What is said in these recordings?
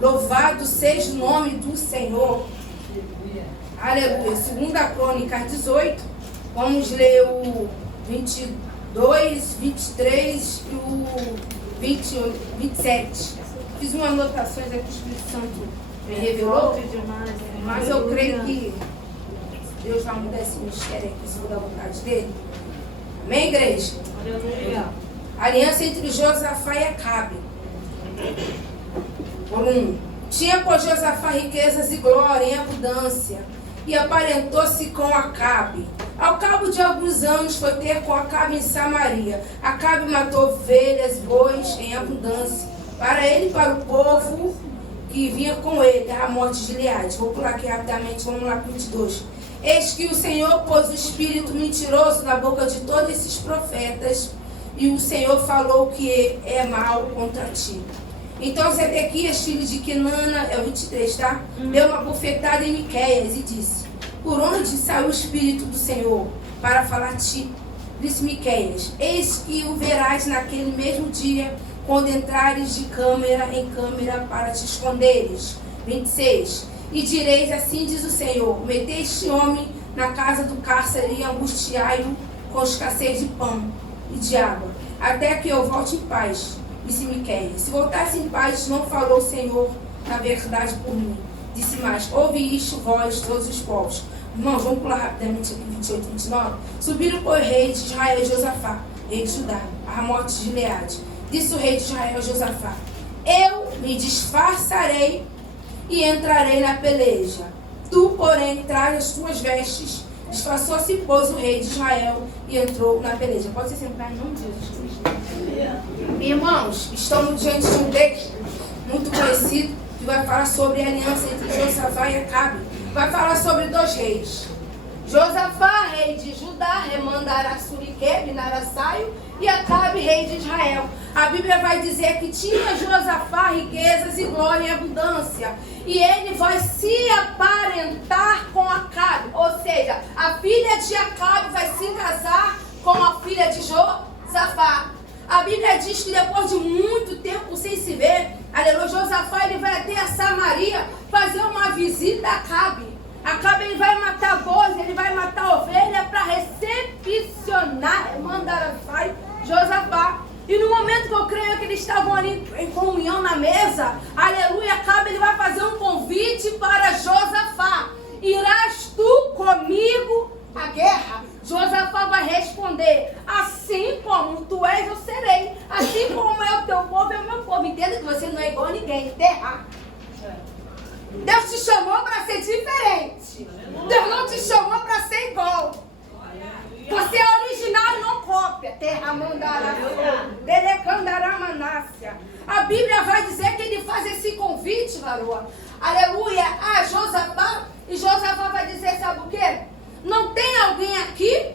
Louvado seja o nome do Senhor. Aleluia. 2 Crônicas 18. Vamos ler o 22, 23 e o 27. Fiz umas anotações aqui que o Espírito Santo me revelou. Mas eu creio que Deus vai mudar esse mistério aqui, segundo a vontade dele. Amém, igreja? Aleluia. Aliança entre Josafá e Acabe. Por 1. Tinha, pois, Josafá riquezas e glória em abundância, e aparentou-se com Acabe. Ao cabo de alguns anos foi ter com Acabe em Samaria. Acabe matou ovelhas, bois em abundância, para ele e para o povo que vinha com ele, a morte de Gileade. Vou pular aqui rapidamente, vamos lá para 22. Eis que o Senhor pôs o espírito mentiroso na boca de todos esses profetas, e o Senhor falou que é mal contra ti. Então Zedequias, filho de Quenana, é o 23, tá? Deu uma bufetada em Miqueias e disse: por onde saiu o Espírito do Senhor para falar a ti? Disse Miqueias: eis que o verás naquele mesmo dia, quando entrares de câmara em câmara para te esconderes. 26. E direis: assim diz o Senhor, metei este homem na casa do cárcere e angustiai-o com escassez de pão e de água, até que eu volte em paz. Disse Miqueias: se voltasse em paz, não falou o Senhor na verdade por mim. Disse mais: ouve isto, vós, todos os povos. Irmãos, vamos pular rapidamente aqui, 28 e 29. Subiram, pois, rei de Israel, Josafá, rei de Judá, a Ramote de Gileade. Disse o rei de Israel, Josafá: eu me disfarçarei e entrarei na peleja. Tu, porém, traz as tuas vestes. Disfarçou-se, pois, o rei de Israel e entrou na peleja. Pode se sentar em nome de Jesus Cristo. Irmãos, estamos diante de um texto muito conhecido que vai falar sobre a aliança entre Josafá e Acabe. Vai falar sobre 2 reis. Josafá, rei de Judá, Remandarassurique, Binaraçaio, e Acabe, rei de Israel. A Bíblia vai dizer que tinha Josafá riquezas e glória em abundância. E ele vai se aparentar com Acabe. Ou seja, a filha de Acabe vai se casar com a filha de Josafá. A Bíblia diz que depois de muito tempo sem se ver, aleluia, Josafá ele vai até a Samaria fazer uma visita a Acabe. Acabe ele vai matar bois, ele vai matar ovelha para recepcionar, mandar Josafá. E no momento que eu creio que eles estavam ali em comunhão na mesa, aleluia, Acabe ele vai fazer um convite para Josafá: irás tu comigo à guerra? Josafá vai responder: assim como tu és, eu serei. Assim como é o teu povo, é o meu povo. Entenda que você não é igual a ninguém, terra. Deus te chamou para ser diferente. Deus não te chamou para ser igual. Você é original e não cópia. Terra mandara, delecandaramácia. A Bíblia vai dizer que ele faz esse convite, varoa, aleluia, a Josafá. E Josafá vai dizer: sabe o quê? Não tem alguém aqui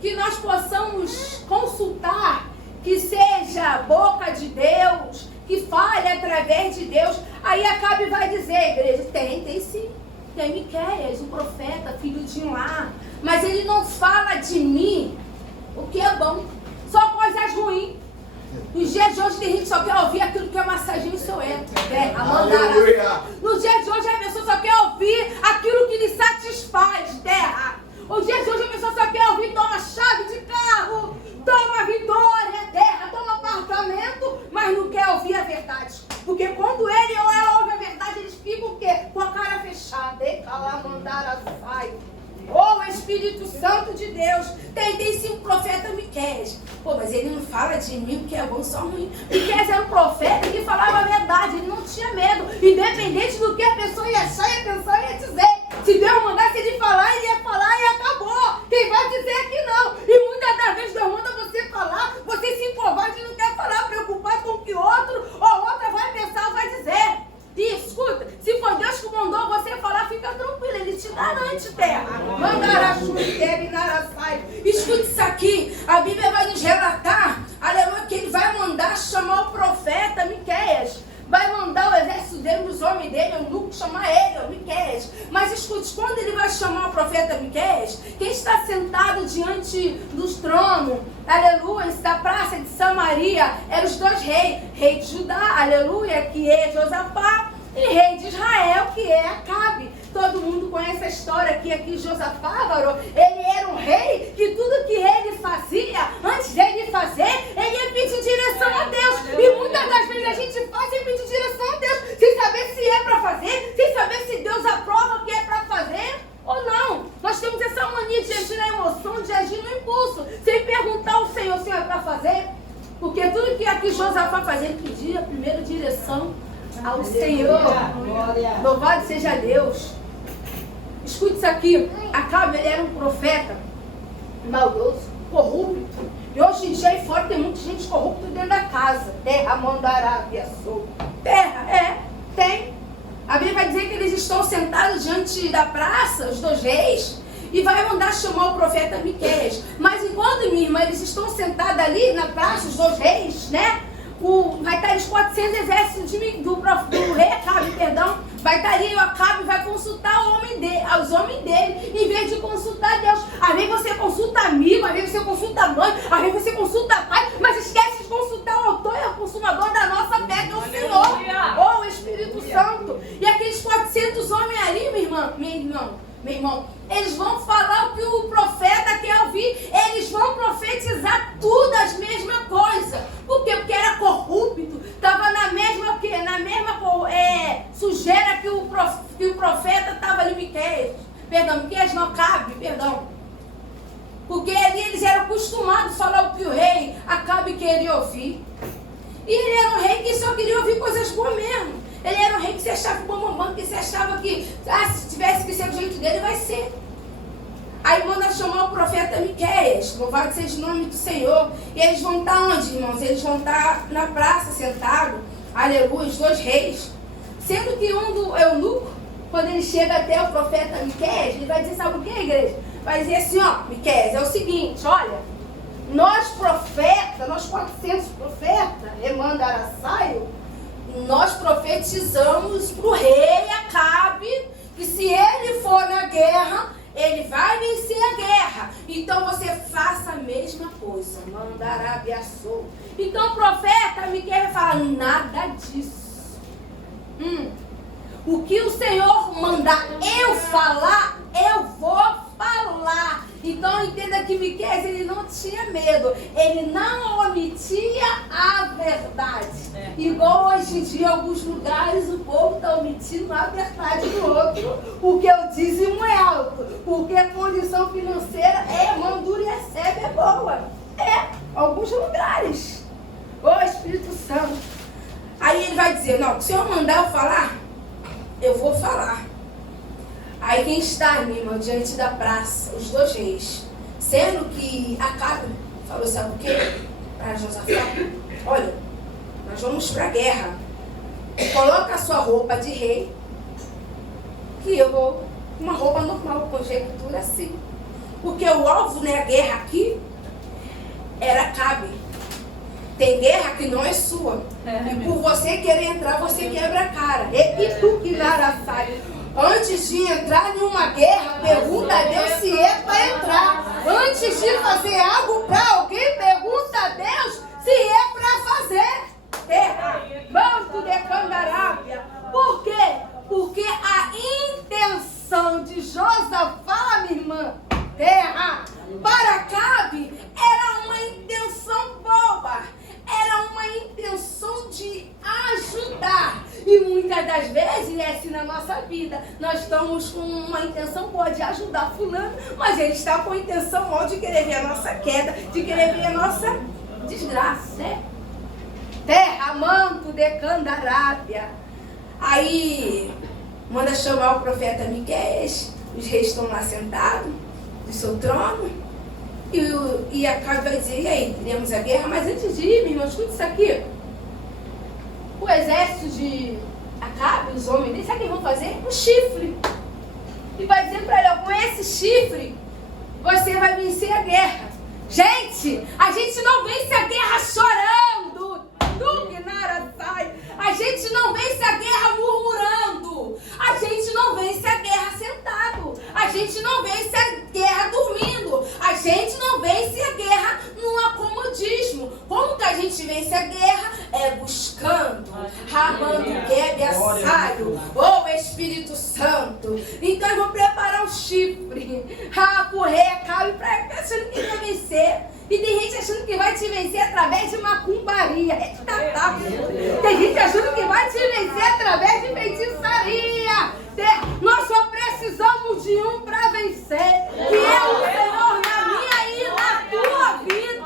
que nós possamos consultar, que seja a boca de Deus, que fale através de Deus? Aí Acabe vai dizer: igreja, tem sim. Tem Miqueias, um profeta, filho de Lá. Mas ele não fala de mim o que é bom, só coisas ruins. Nos dias de hoje tem gente que só quer ouvir aquilo que é massageio no seu ego. No dia de hoje a pessoa só quer ouvir aquilo que lhe satisfaz, terra. No dia de hoje a pessoa só quer ouvir: toma chave de carro, toma vitória, terra, toma apartamento, mas não quer ouvir a verdade. Porque quando ele ou ela ouve a verdade, eles ficam o quê? Com a cara fechada. Oh, Espírito Santo de Deus, tem sim um profeta Miqueias. Pô, mas ele não fala de mim o que é bom, só ruim. Miqueias era um profeta que falava a verdade, ele não tinha medo. Independente do que a pessoa ia achar e pensar, ia dizer. Se Deus mandasse ele falar, ele ia falar e acabou. Quem vai dizer que não? E muitas das vezes Deus manda você falar, você se encovarde e não quer falar, preocupado com o que outro ou outra vai pensar, vai dizer. E escuta, se for Deus que mandou você falar, fica tranquilo, ele te garante, terra. Escute isso aqui, a Bíblia vai nos relatar, aleluia, que ele vai mandar chamar o profeta Miqueias. Vai mandar o exército dele, os homens dele, o eunuco, chamar ele, o Miqueias. Mas escute, quando ele vai chamar o profeta Miqueias, quem está sentado diante dos tronos, aleluia, da praça de Samaria, eram os 2 reis. Rei de Judá, aleluia, que é Josafá, e rei de Israel, que é Acabe. Todo mundo conhece a história que Josafá, ele era um rei que tudo que ele fazia, antes dele fazer, ele ia pedir direção a Deus. E muitas das vezes a gente faz sem pedir direção a Deus, sem saber se é para fazer, sem saber se Deus aprova o que é para fazer ou não. Nós temos essa mania de agir na emoção, de agir no impulso, sem perguntar ao Senhor se é para fazer. Porque tudo que aqui Josafá fazia, ele pedia primeiro direção ao Senhor. Louvado seja Deus. Escute isso aqui. Acabe, ele era um profeta maldoso, corrupto. E hoje em dia aí fora tem muita gente corrupta dentro da casa. Terra mandará, abençoa. Terra, tem. A Bíblia vai dizer que eles estão sentados diante da praça, os dois reis, e vai mandar chamar o profeta Miqueias. Mas enquanto, minha irmã, eles estão sentados ali na praça, os dois reis, né? Vai estar os 400 exércitos do rei Acabe, perdão. Vai estar ali, o Acabe vai consultar os homens dele, em vez de consultar Deus. Às vezes você consulta amigo, às vezes você consulta mãe, às vezes você consulta pai, mas esquece de consultar o autor e o consumador da nossa fé, que é o Senhor, ou o Espírito Santo. E aqueles 400 homens ali, meu irmão, eles vão falar o que o profeta quer ouvir. Eles vão profetizar tudo as mesmas coisas. Por quê? Porque era corrupto. Estava na mesma sujeira que o profeta estava ali, Miqueias não cabe, Porque ali eles eram acostumados a falar o que o rei Acabe queria ouvir. E ele era um rei que só queria ouvir coisas boas mesmo. Ele era um rei que se achava bom, que se achava que, se tivesse que ser do jeito dele, vai ser. Aí manda chamar o profeta Miqueias, louvado seja o nome do Senhor. E eles vão estar onde, irmãos? Eles vão estar na praça, sentados, aleluia, os dois reis. Sendo que um do eunuco, quando ele chega até o profeta Miqueias, ele vai dizer, sabe o que, igreja? Vai dizer assim, Miqueias, é o seguinte, olha, nós 400 profetas, Remanda Araçaio, nós profetizamos para o rei Acabe que se ele for na guerra, ele vai vencer a guerra. Então você faça a mesma coisa. Mandará abençoa. Então o profeta Miqueias fala, nada disso. O que o Senhor mandar eu falar, eu vou falar. Então entenda que Miqueias, ele não tinha medo, ele não omitia a verdade. Igual hoje em dia, em alguns lugares, o povo está omitindo a verdade do outro, porque o dízimo é alto, porque a condição financeira mão e recebe é boa. Alguns lugares. Ô Espírito Santo. Aí ele vai dizer, não, se o Senhor mandar eu falar, eu vou falar. Aí quem está, minha irmã, diante da praça, os dois reis, sendo que Acabe falou, sabe o quê? Para Josafá, olha, nós vamos para a guerra. Coloca a sua roupa de rei, que eu vou, uma roupa normal, conjectura assim. Porque o alvo, né, a guerra aqui, era Acabe. Tem guerra que não é sua. E por você querer entrar, você quebra a cara. E tu que nada sai. Antes de entrar em uma guerra, pergunta a Deus se é para entrar. Antes de fazer algo para alguém, pergunta a Deus se é para fazer. Banco de Candarábia. Por quê? Porque a intenção de Josafá, minha irmã, para Acabe, era uma intenção boa. Era uma intenção de ajudar. E muitas das vezes é assim na nossa vida. Nós estamos com uma intenção boa de ajudar fulano, mas ele está com a intenção mal de querer ver a nossa queda, de querer ver a nossa desgraça, né? Manto de Candarábia. Aí manda chamar o profeta Miqueias. Os reis estão lá sentados no seu trono. E Acabe vai dizer, e aí, teremos a guerra? Mas antes de ir, meu irmão, escuta isso aqui. O exército de Acabe, os homens dele, sabe o que vão fazer? Um chifre. E vai dizer para ele, ó, com esse chifre, você vai vencer a guerra. Gente, a gente não vence a guerra chorando. A gente não vence a guerra murmurando. A gente não vence a guerra sentado. A gente não vence a guerra dormindo. A gente não vence a guerra no acomodismo. Como que a gente vence a guerra? É buscando, ramando, quebe, assaio, pro rei Acabe, achando que ele vai vencer. E tem gente achando que vai te vencer através de macumbaria. Tem gente achando que vai te vencer através de feitiçaria. Nós só precisamos de um para vencer, que é o Senhor na minha e na tua vida.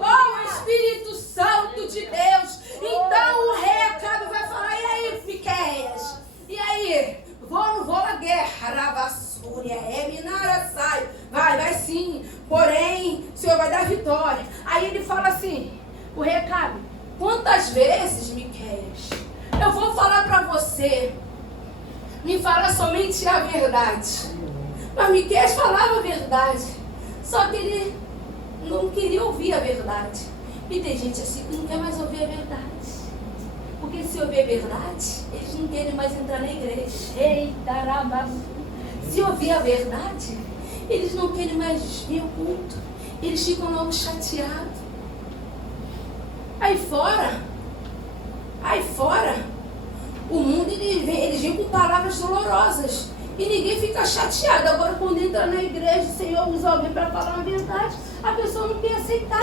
Oh, Espírito Santo de Deus. Então o rei Acabe vai falar: e aí, Miqueias? E aí? Vou ou não vou na guerra? Ravassúria, Minara, sai. Vai sim. Porém, o Senhor vai dar vitória. Aí ele fala assim, o rei Acabe: quantas vezes, Miqueias, eu vou falar para você? Me fala somente a verdade. Mas Miqueias falava a verdade. Só que ele não queria ouvir a verdade. E tem gente assim que não quer mais ouvir a verdade. Porque se ouvir a verdade, eles não querem mais entrar na igreja. Eita, rabaçu. Se ouvir a verdade, eles não querem mais vir ao culto. Eles ficam logo chateados. Aí fora, o mundo, eles vêm com palavras dolorosas. E ninguém fica chateado. Agora, quando entra na igreja, o Senhor usa alguém para falar a verdade, a pessoa não quer aceitar.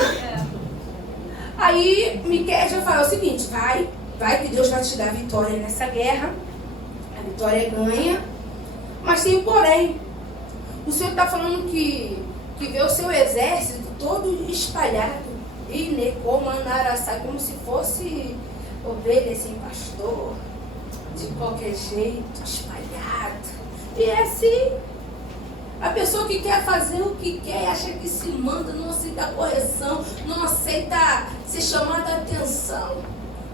Aí, Miqueias já fala o seguinte: vai que Deus vai te dar vitória nessa guerra. A vitória é ganha. Mas tem um porém. O Senhor está falando que vê o seu exército todo espalhado. E Necomanaraçai, como se fosse ovelha sem pastor. De qualquer jeito, espalhado. E é assim. A pessoa que quer fazer o que quer, acha que se manda, não aceita correção, não aceita ser chamada a atenção.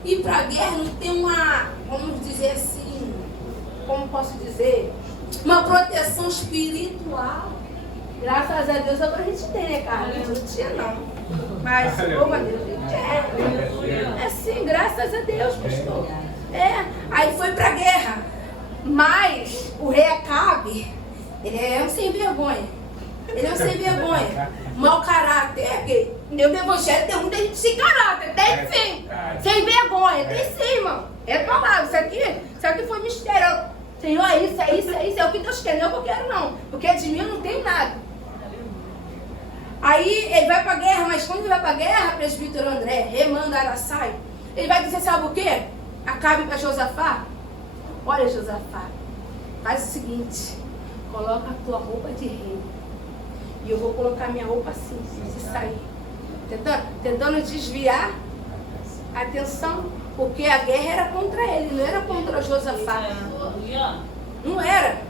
Ir para a guerra não tem uma, vamos dizer assim, como posso dizer, uma proteção espiritual. Graças a Deus agora a gente tem, né, Carlos? Não tinha não. Mas, oh, meu Deus, é assim, graças a Deus, pastor. Aí foi para a guerra. Mas o rei Acabe, ele é um sem vergonha. Mau caráter. Meu evangelho tem muita gente sem caráter. Tem sim. Sem vergonha. Tem sim, irmão. É palavra. Isso aqui foi mistério. Senhor, é isso. É o que Deus quer. Não é o que eu quero, não. Porque de mim eu não tenho nada. Aí ele vai pra guerra. Mas quando ele vai pra guerra, presbítero André, Remandaraçai, ele vai dizer, sabe o quê? Acabe para Josafá. Olha, Josafá, faz o seguinte: coloca a tua roupa de rei. E eu vou colocar minha roupa assim, se sair. Tentando desviar a atenção. Porque a guerra era contra ele, não era contra Josafá. Não era.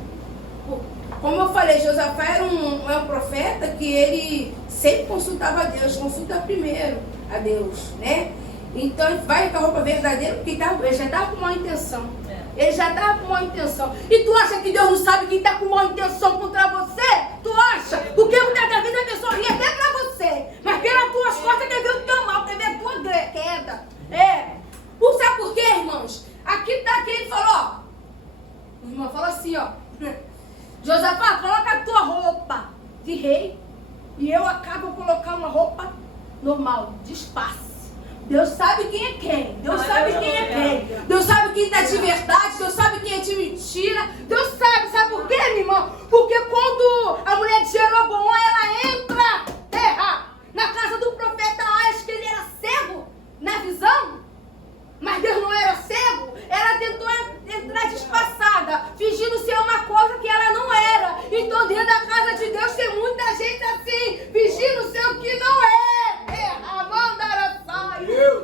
Como eu falei, Josafá era um profeta que ele sempre consultava a Deus. Consulta primeiro a Deus, né? Então ele vai com a roupa verdadeira, porque ele já estava com má intenção. Ele já estava com má intenção. E tu acha que Deus não sabe quem está com má intenção contra você? Tu acha? Porque muitas das vezes a pessoa ri até pra você. Mas pelas tuas costas quer ver o teu mal, quer ver a tua queda. Sabe por quê, irmãos? Aqui ele falou, ó. O irmão falou assim, ó. Josafá, coloca a tua roupa de rei. E eu acabo colocar uma roupa normal, disfarce. Deus sabe quem é quem. Deus sabe quem é quem. Deus sabe quem está de verdade. Deus sabe quem é de mentira. Deus sabe por quê, meu irmão? Porque quando a mulher de Jeroboão, ela entra na casa do profeta Aias, que ele era cego na visão, mas Deus não era cego, ela tentou entrar disfarçada, fingindo ser uma coisa que ela não era. Então dentro da casa de Deus tem muita gente assim, fingindo ser o que não é.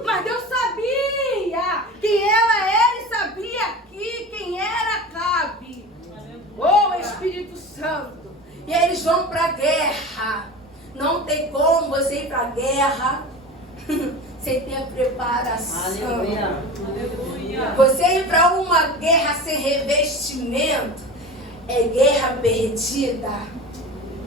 Mas Deus sabia que ela era e sabia quem era Acabe. Oh, Espírito Santo. E aí eles vão para a guerra. Não tem como você ir para a guerra sem ter preparação. Aleluia. Você ir para uma guerra sem revestimento é guerra perdida.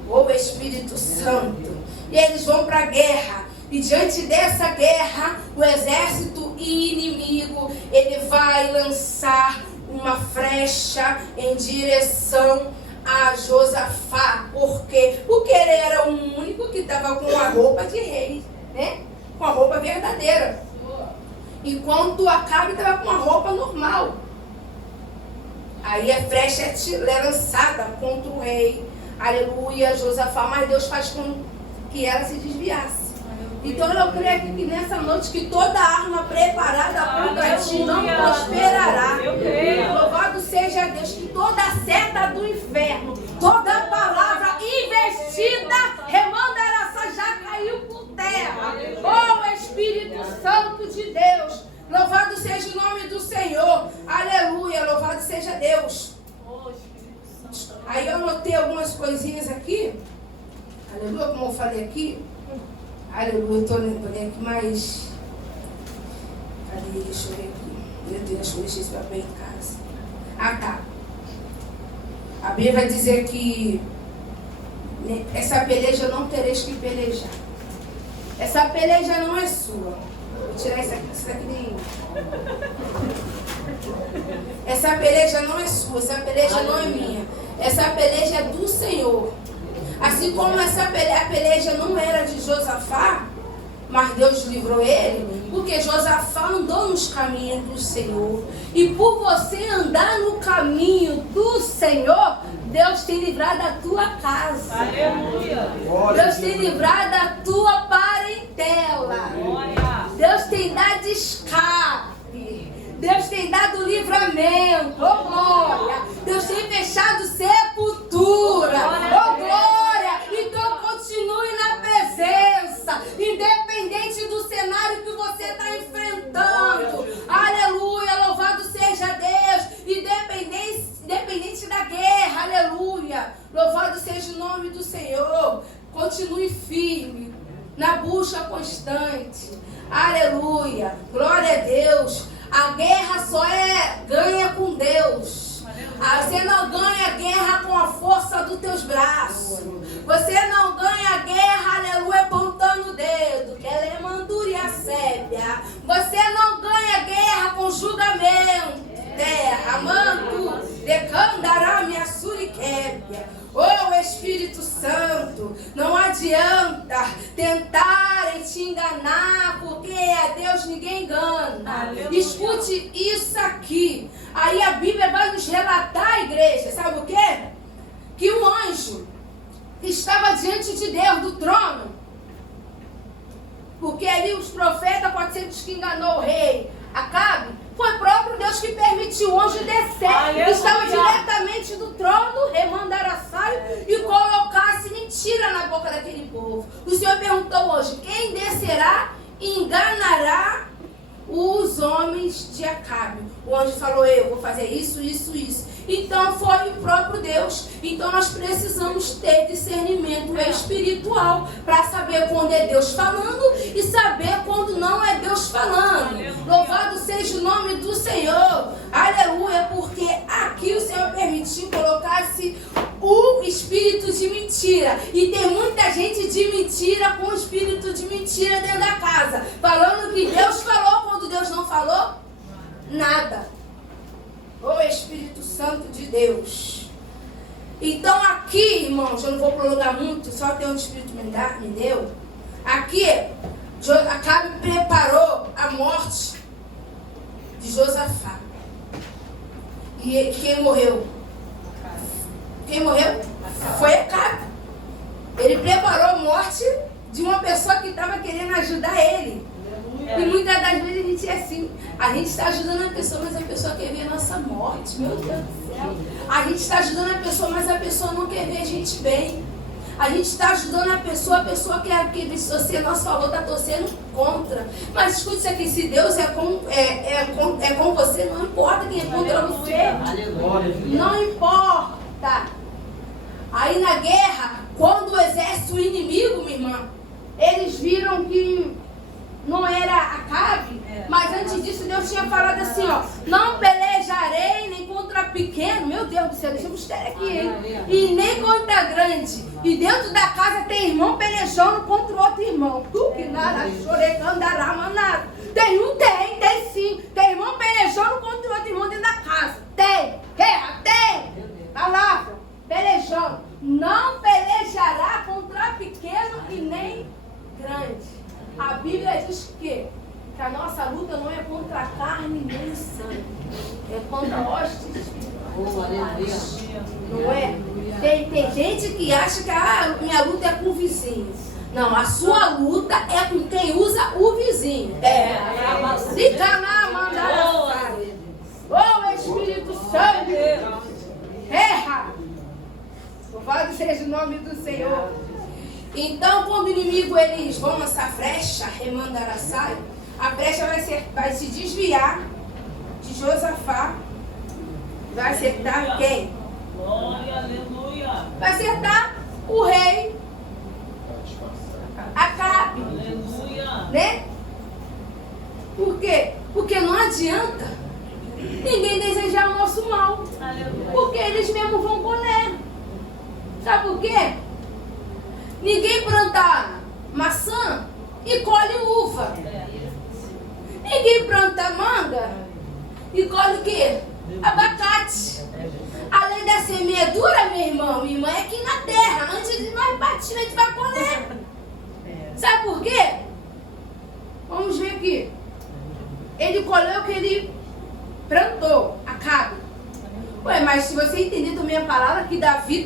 Oh, Espírito Santo. E eles vão para a guerra. E diante dessa guerra, o exército inimigo, ele vai lançar uma flecha em direção a Josafá. Por quê? Porque ele era o único que estava com a roupa de rei, né? Com a roupa verdadeira. Enquanto Acabe estava com a roupa normal. Aí a flecha é lançada contra o rei. aleluia, Josafá, mas Deus faz com que ela se desviasse. Então eu creio que nessa noite que toda arma preparada contra ti não prosperará. Louvado seja Deus, que toda seta do inferno, toda palavra investida, remandará, já caiu por terra. Oh Espírito Santo de Deus, louvado seja o nome do Senhor, aleluia, louvado seja Deus. Aí eu anotei algumas coisinhas aqui, aleluia, como eu falei aqui. Aleluia, eu estou lendo aqui, mas... Cadê? Deixa eu ver aqui. Meu Deus, eu deixei esse papel em casa. Ah, tá. A Bíblia vai dizer que essa peleja não tereis que pelejar. Essa peleja não é sua. Vou tirar isso aqui nem... Essa peleja não é sua, essa peleja não é minha. Essa peleja é do Senhor. Assim como a peleja não era de Josafá, mas Deus livrou ele, porque Josafá andou nos caminhos do Senhor. E por você andar no caminho do Senhor, Deus tem livrado a tua casa. Aleluia. Deus tem livrado a tua parentela. Deus tem dado escape. Deus tem dado livramento. Oh glória. Deus tem fechado sepultura. Oh glória. Então continue na presença, independente do cenário que você está enfrentando. Aleluia, louvado seja Deus. Independente da guerra, aleluia. Louvado seja o nome do Senhor. Continue firme, na busca constante. Aleluia, glória a Deus. A guerra só é ganha com Deus. Você não ganha a guerra com a força dos teus braços. Você não ganha a guerra, aleluia, apontando o dedo. Que ela é mandúria sébia. Você não ganha a guerra com julgamento. Terra, manto, decandará minha suriquébia. Oh Espírito Santo, não adianta tentarem te enganar, porque a Deus ninguém engana. Escute isso aqui. Aí a Bíblia vai nos relatar, igreja, sabe o quê? Que um anjo estava diante de Deus, do trono. Porque ali os profetas, pode ser que enganou o rei Acabe. Foi o próprio Deus que permitiu o anjo descer, que estava diretamente do trono, remandaraçaio, e colocasse mentira na boca daquele povo. O Senhor perguntou hoje: quem descerá e enganará os homens de Acabe? O anjo falou: eu vou fazer isso, isso, isso. Então foi o próprio Deus. Então nós precisamos ter discernimento espiritual para saber quando é Deus falando e saber quando não é Deus falando. Aleluia. Louvado seja o nome do Senhor. Aleluia, porque aqui o Senhor permitiu colocar-se o espírito de mentira. E tem muita gente de mentira com o espírito de mentira dentro da casa, falando que Deus falou quando Deus não falou nada. O Espírito Santo de Deus. Então aqui, irmãos, eu não vou prolongar muito, só tem um Espírito me deu. Aqui, Acabe preparou a morte de Josafá. E quem morreu? Quem morreu? Foi Acabe. Ele preparou a morte de uma pessoa que estava querendo ajudar ele. E muitas das vezes a gente é assim. A gente está ajudando a pessoa, mas a pessoa quer ver a nossa morte. Meu Deus do céu. A gente está ajudando a pessoa, mas a pessoa não quer ver a gente bem. A gente está ajudando a pessoa quer que você, nosso falou, está torcendo contra. Mas escute isso aqui: se Deus é com você, não importa quem é contra você. Não importa. Aí na guerra, quando o exército inimigo, minha irmã, eles viram que não era Acabe, mas antes disso Deus tinha falado assim, ó: não pelejarei nem contra pequeno. Meu Deus do céu, deixa eu buscar aqui, hein? E nem contra grande. E dentro da casa tem irmão pelejando contra o outro irmão. Tu que nada, chorecandará, manado. Tem sim. Tem irmão pelejando contra o outro irmão dentro da casa. Tem, guerra, tem. Palavra, pelejando. Não pelejará contra pequeno e nem grande. A Bíblia diz que a nossa luta não é contra a carne nem sangue. É contra hostes espirituais. Não é? Tem gente que acha que minha luta é com o vizinho. Não, a sua luta é com quem usa o vizinho. Se canar, mandar. Ô Espírito Santo, erra. Louvado seja o nome do Senhor. Então, quando o inimigo eles vão lançar flecha, remandaraçai, a flecha vai se desviar de Josafá. Vai acertar quem? Glória, aleluia. Vai acertar o rei Acabe. Aleluia. Né? Por quê? Porque não adianta ninguém desejar o nosso mal. Aleluia. Porque eles mesmos vão colher. Sabe por quê? Ninguém planta maçã e colhe uva. Ninguém planta manga e colhe o quê? Abacate. A lei da semeadura, meu irmão, minha irmã, é aqui na terra. Antes de nós bater, a gente vai colher. Sabe por quê? Vamos ver aqui. Ele colheu o que ele plantou, Acabe. Ué, mas se você entender também a palavra, que Davi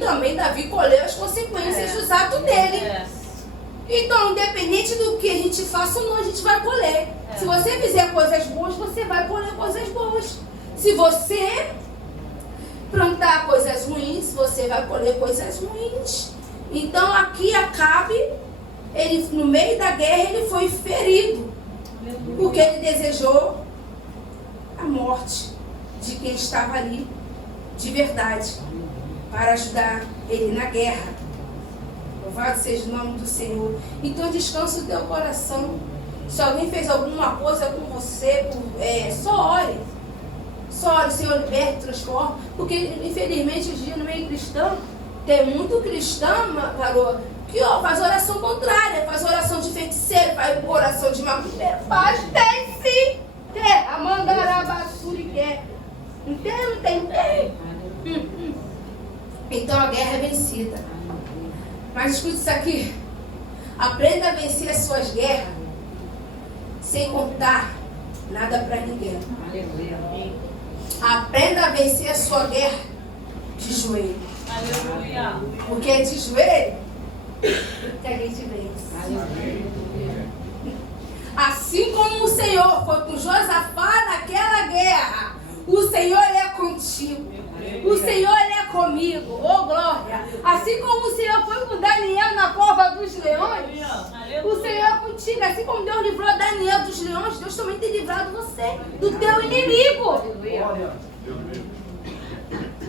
colheu as consequências dos atos dele. Então, independente do que a gente faça ou não, a gente vai colher. Se você fizer coisas boas, você vai colher coisas boas. Se você plantar coisas ruins, você vai colher coisas ruins. Então, aqui Acabe, ele, no meio da guerra, ele foi ferido. Porque ele desejou a morte de quem estava ali de verdade, para ajudar ele na guerra. Louvado seja o nome do Senhor. Então descansa o teu coração. Se alguém fez alguma coisa com você, só ore. Só ore, Senhor, liberte, transforma. Porque infelizmente hoje em dia no meio cristão, tem muito cristão, valor, que faz oração contrária, faz oração de feiticeiro, faz oração de macumbeiro. Faz, tem sim. A mandarabassura e quer. Não tem. Então a guerra é vencida. Mas escute isso aqui. Aprenda a vencer as suas guerras sem contar nada para ninguém. Aprenda a vencer a sua guerra de joelho. Aleluia. Porque é de joelho que a gente vence. Assim como o Senhor foi com Josafá naquela guerra, o Senhor é contigo. O Senhor é comigo. Oh, glória. Assim como o Senhor foi com Daniel na cova dos leões, o Senhor é contigo. Assim como Deus livrou Daniel dos leões, Deus também tem livrado você do teu inimigo.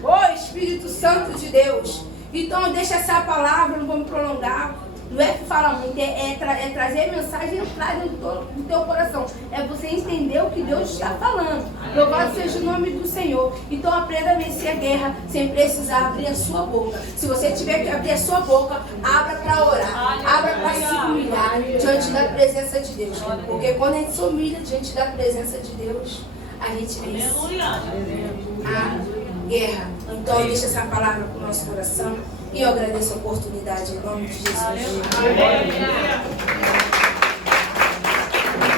Oh, Espírito Santo de Deus. Então deixa essa palavra, não vamos prolongar. Não é que fala muito, é trazer a mensagem e entrar dentro do teu coração. É você entender o que Deus está falando. Louvado seja o nome do Senhor. Então aprenda a vencer a guerra sem precisar abrir a sua boca. Se você tiver que abrir a sua boca, abra para orar. Abra para se humilhar diante da presença de Deus. Porque quando a gente se humilha diante da presença de Deus, a gente vence a guerra. Então deixa essa palavra para o nosso coração. E eu agradeço a oportunidade em nome de Jesus. Aleluia.